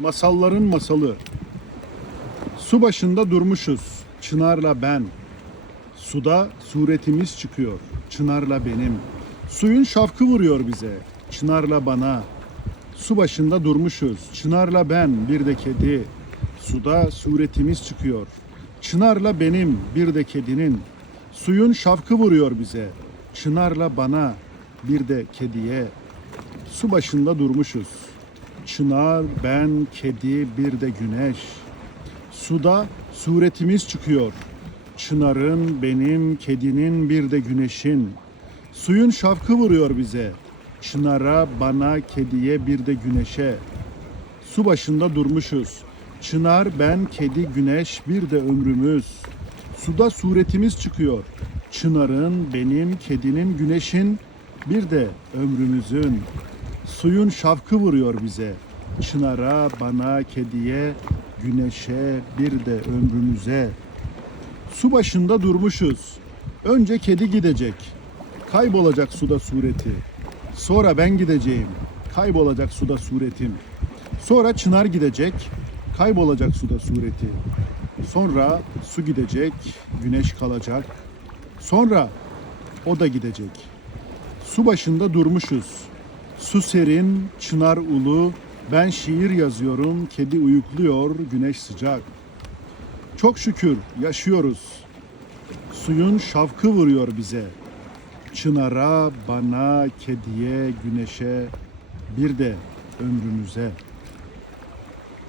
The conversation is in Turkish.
masalların masalı. Su başında durmuşuz, Çınar'la ben. Suda suretimiz çıkıyor, Çınar'la benim. Suyun şafkı vuruyor bize, Çınar'la bana. Su başında durmuşuz, Çınar'la ben, bir de kedi. Suda suretimiz çıkıyor, Çınar'la benim, bir de kedinin. Suyun şafkı vuruyor bize, Çınar'la bana, bir de kediye. Su başında durmuşuz. Çınar, ben, kedi, bir de güneş. Suda suretimiz çıkıyor. Çınarın, benim, kedinin, bir de güneşin. Suyun şafkı vuruyor bize. Çınara, bana, kediye, bir de güneşe. Su başında durmuşuz. Çınar, ben, kedi, güneş, bir de ömrümüz. Suda suretimiz çıkıyor. Çınarın, benim, kedinin, güneşin, bir de ömrümüzün. Suyun şafkı vuruyor bize. Çınara, bana, kediye, güneşe, bir de ömrümüze. Su başında durmuşuz. Önce kedi gidecek. Kaybolacak suda sureti. Sonra ben gideceğim. Kaybolacak suda suretim. Sonra çınar gidecek. Kaybolacak suda sureti. Sonra su gidecek. Güneş kalacak. Sonra o da gidecek. Su başında durmuşuz. Su serin, çınar ulu, ben şiir yazıyorum, kedi uyukluyor, güneş sıcak. Çok şükür yaşıyoruz. Suyun şavkı vuruyor bize. Çınara, bana, kediye, güneşe, bir de ömrümüze.